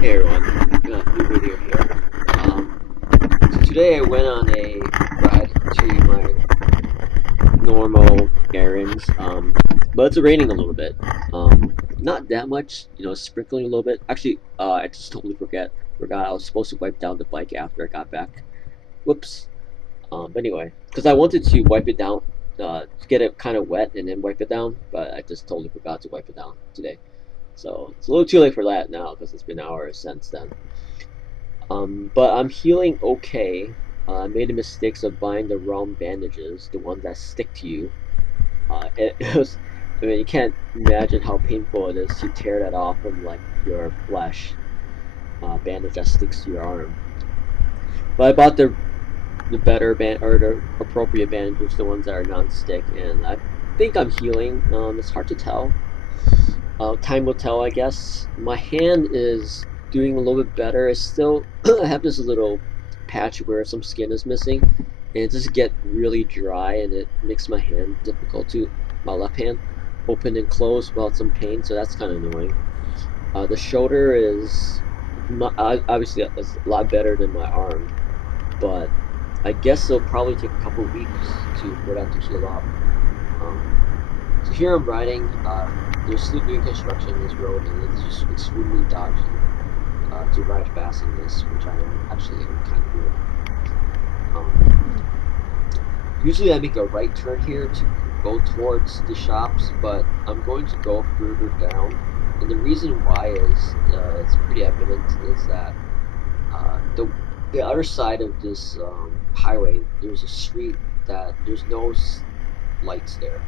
Hey everyone, new video here. So today I went on a ride to my normal errands, but it's raining a little bit. Not that much, sprinkling a little bit. Actually, I just totally forgot I was supposed to wipe down the bike after I got back. Whoops. But anyway, because I wanted to wipe it down, get it kind of wet and then wipe it down, but I just totally forgot to wipe it down today. So it's a little too late for that now because it's been hours since then. But I'm healing okay. I made the mistakes of buying the wrong bandages, the ones that stick to you. It was, I mean, you can't imagine how painful it is to tear that off from like your flesh, bandage that sticks to your arm. But I bought the better band or the appropriate bandages, the ones that are non-stick, and I think I'm healing. It's hard to tell. Time will tell, I guess. My hand is doing a little bit better. I still have this little patch where some skin is missing, and it just get really dry, and it makes my hand difficult to my left hand open and close without some pain. So that's kind of annoying. The shoulder is obviously it's a lot better than my arm, but I guess it'll probably take a couple of weeks for that to heal up. Um, so here I'm riding. There's still doing construction on this road, and it's just extremely dodgy to ride fast in this, which I am actually kind of doing. Um, Usually I make a right turn here to go towards the shops, but I'm going to go further down. And the reason why is it's pretty evident is that the other side of this highway, there's a street that there's no lights there.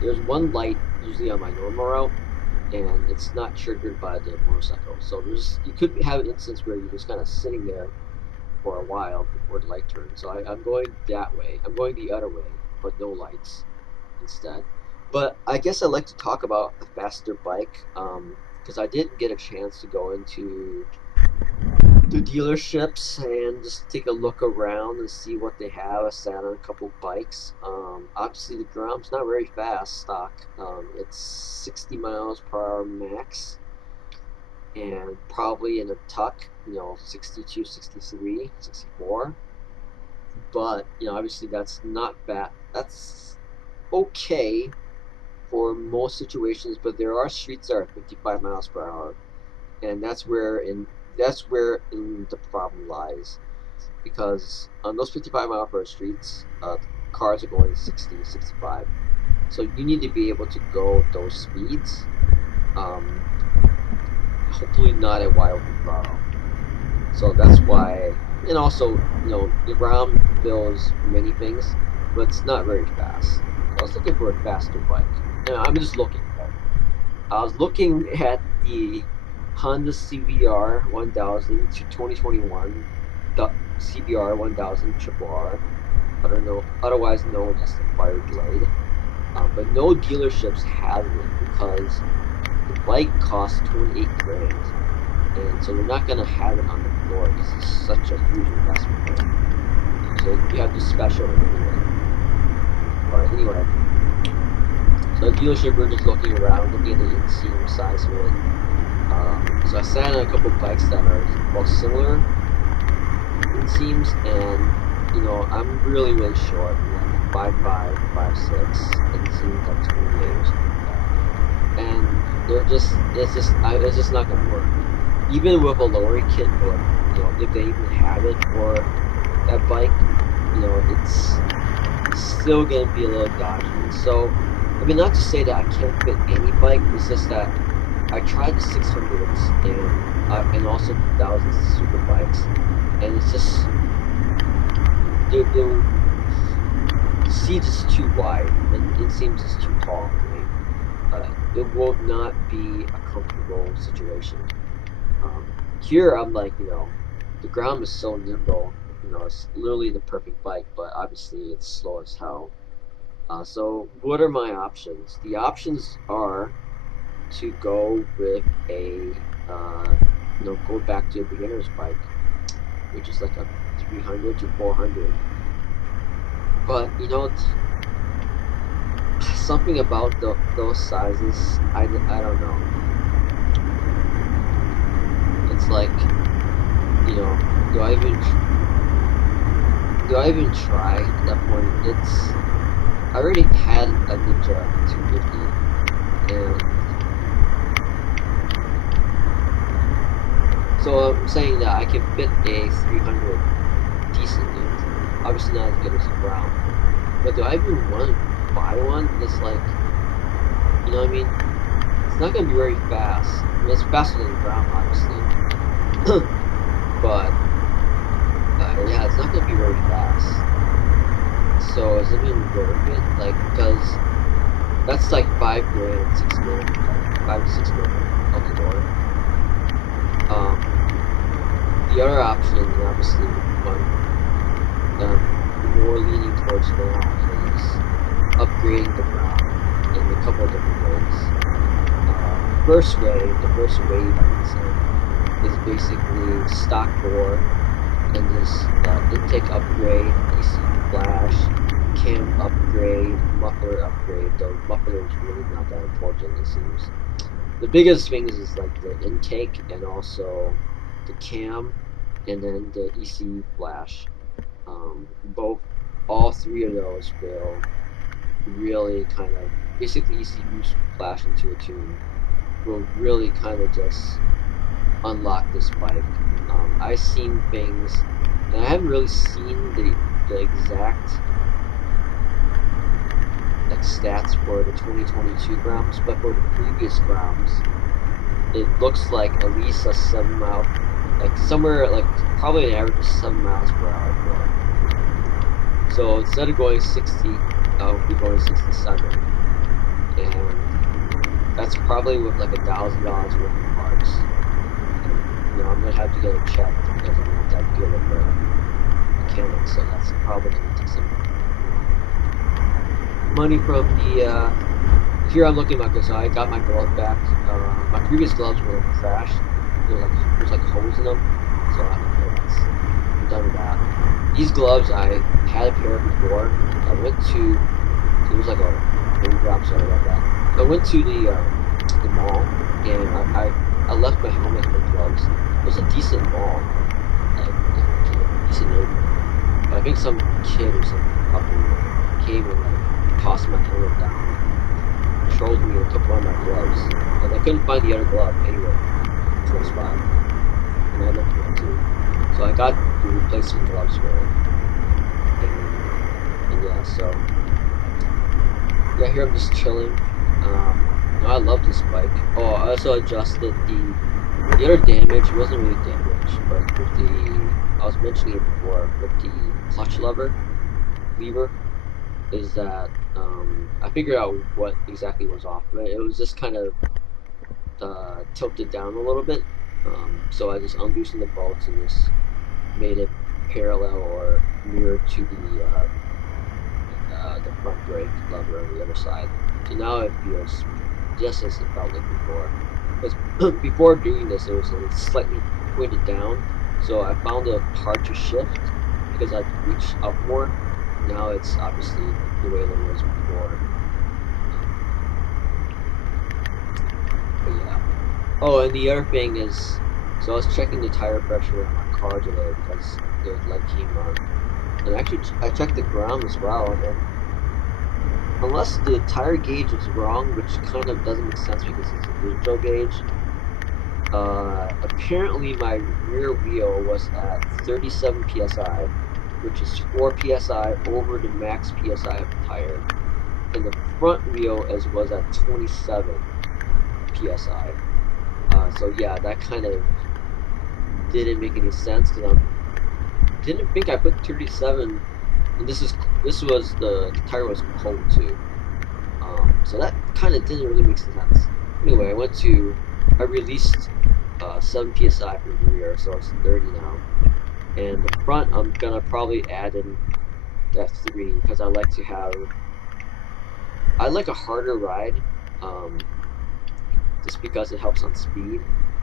There's one light usually on my normal route, and it's not triggered by the motorcycle. So you could have an instance where you're just kind of sitting there for a while before the light turns. So I'm going that way. I'm going the other way, but no lights instead. But I guess I'd like to talk about a faster bike because I didn't get a chance to go into the dealerships and just take a look around and see what they have. I sat on a couple bikes. Obviously, the Grom's not very fast stock. It's 60 miles per hour max, and probably in a tuck, 62, 63, 64. But obviously, that's not bad. That's okay for most situations, but there are streets that are 55 miles per hour, and that's where in the problem lies, because on those 55 mile per hour streets, cars are going 60, 65. So you need to be able to go those speeds. Um, Hopefully not at wild throttle. So that's why, and also the Ram fills many things, but it's not very fast. So I was looking for a faster bike. I'm just looking. I was looking at the Honda CBR 1000 to 2021, the CBR 1000 Triple R, otherwise known as the Fire Glide. But no dealerships have it because the bike costs 28 grand, and so they're not gonna have it on the floor because it's such a huge investment. So you have to special it anyway. Alright, anyway. So the dealership, we're just looking around, looking at the inseam size of it. So I sat on a couple bikes that are both similar inseams, and I'm really, really short, like 5'5", 5'6", inseams like 28 or something like that. And it's just not gonna work. Even with a lowering kit, or if they even have it for that bike, it's still gonna be a little dodgy. So, I mean, not to say that I can't fit any bike. It's just that I tried the 600s and also the 1000s super bikes, and it's just the seat is too wide and it seems it's too tall for me. It will not be a comfortable situation. Here I'm like, the ground is so nimble. It's literally the perfect bike, but obviously it's slow as hell. So what are my options? The options are to go with go back to a beginner's bike, which is like a 300 to 400. But something about those sizes, I don't know. it's like, you know, do I even try at that point? I already had a Ninja 250, and so I'm saying that I can fit a 300 decently. Obviously not as good as a Brown, but do I even want to buy one? It's like, you know what I mean? It's not going to be very fast. I mean, it's faster than the Brown, obviously, but yeah, it's not going to be very fast. So is it even worth it? Like, because that's like $5 grand, 6 grand, 5 to 6 grand out the door. The other option, and obviously one that I'm more leaning towards now, is upgrading the Brown in a couple of different ways. The first wave, I would say, is basically stock bore and this intake upgrade, ECU flash, cam upgrade, muffler upgrade. Though muffler is really not that important, it seems. The biggest things is like the intake and also the cam, and then the ECU flash. All three of those will really kind of basically ECU flash into a tune will really kind of just unlock this bike. I've seen things, and I haven't really seen the exact like stats for the 2022 Groms, but for the previous Groms, it looks like at least a 7 mile, like somewhere like probably an average of 7 miles per hour. So instead of going 60, I'll be going 67, and that's probably with like $1,000 worth of parts. And, I'm gonna have to get it checked because I'm not that good at the mechanics, so that's probably gonna take some money from the. Here I'm looking at this. So I got my glove back. My previous gloves were trashed. There's like holes in them, so I'm done with that. These gloves, I had a pair before. I went to. It was like a drop, sorry about that. I went to the mall, and I left my helmet and my gloves. It was a decent mall, like decent neighborhood. But I think some kid or some couple came and like tossed my helmet down, trolled me, and took one of my gloves. But I couldn't find the other glove anywhere close by, and I looked for it too. So I got the replacement gloves for it, and yeah, so. Yeah, here I'm just chilling. I love this bike. Oh, I also adjusted the other damage. It wasn't really damage, but with I was mentioning it before, with the clutch lever, is that I figured out what exactly was off. Right? It was just kind of tilted down a little bit. So I just unloosened the bolts and just made it parallel or mirror to the front brake lever on the other side. So now it feels just as it felt like before. Because before doing this, it was slightly pointed down, so I found it hard to shift because I'd reach up more. Now it's obviously the way it was before. But yeah. Oh, and the other thing is, so I was checking the tire pressure on my car today because the light came on. And actually, I checked the ground as well, and unless the tire gauge is wrong, which kind of doesn't make sense because it's a digital gauge, apparently my rear wheel was at 37 psi, which is 4 psi over the max psi of the tire, and the front wheel was at 27 psi. So yeah, that kind of didn't make any sense because I didn't think I put 37. And this was the tire was cold too. So that kind of didn't really make sense. Anyway, I released 7 psi from the rear, so it's 30 now. And the front, I'm gonna probably add in that 3 because I like a harder ride, just because it helps on speed.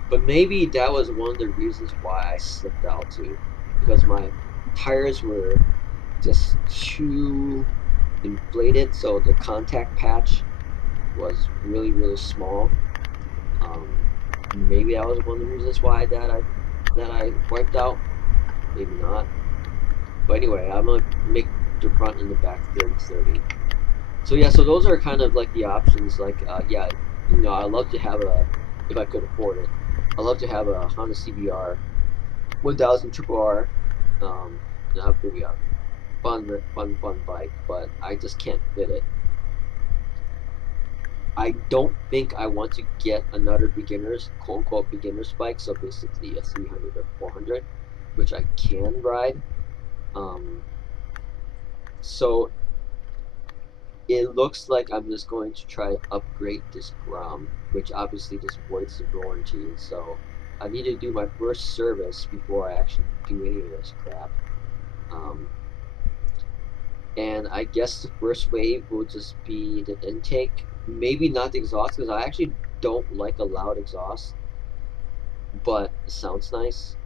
But maybe that was one of the reasons why I slipped out too, because my tires were just too inflated, so the contact patch was really, really small. maybe that was one of the reasons why that I wiped out. Maybe not. But anyway, I'm gonna make the front and the back 30-30. So yeah, so those are kind of like the options. Like yeah, I love to have a, if I could afford it, I love to have a Honda CBR 1000 Triple R. That would be a fun bike, but I just can't fit it. I don't think I want to get another beginner's, quote unquote, beginner's bike. So basically a 300 or 400, which I can ride. Um, so it looks like I'm just going to try to upgrade this Grom, which obviously just voids the warranty. So I need to do my first service before I actually do any of this crap. Um, and I guess the first wave will just be the intake. Maybe not the exhaust, because I actually don't like a loud exhaust, but it sounds nice.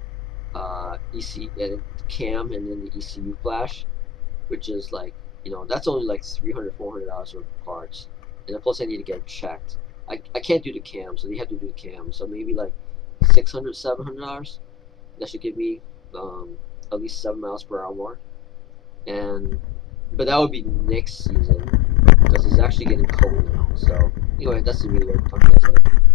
EC and cam, and then the ECU flash, which is like, that's only like 300 $400 worth of parts, and then plus I need to get it checked. I can't do the cam, so they have to do the cam. So maybe like 600 $700. That should give me um, at least 7 miles per hour more. And but that would be next season because it's actually getting cold now. So anyway, that's the video. Talk to you guys later.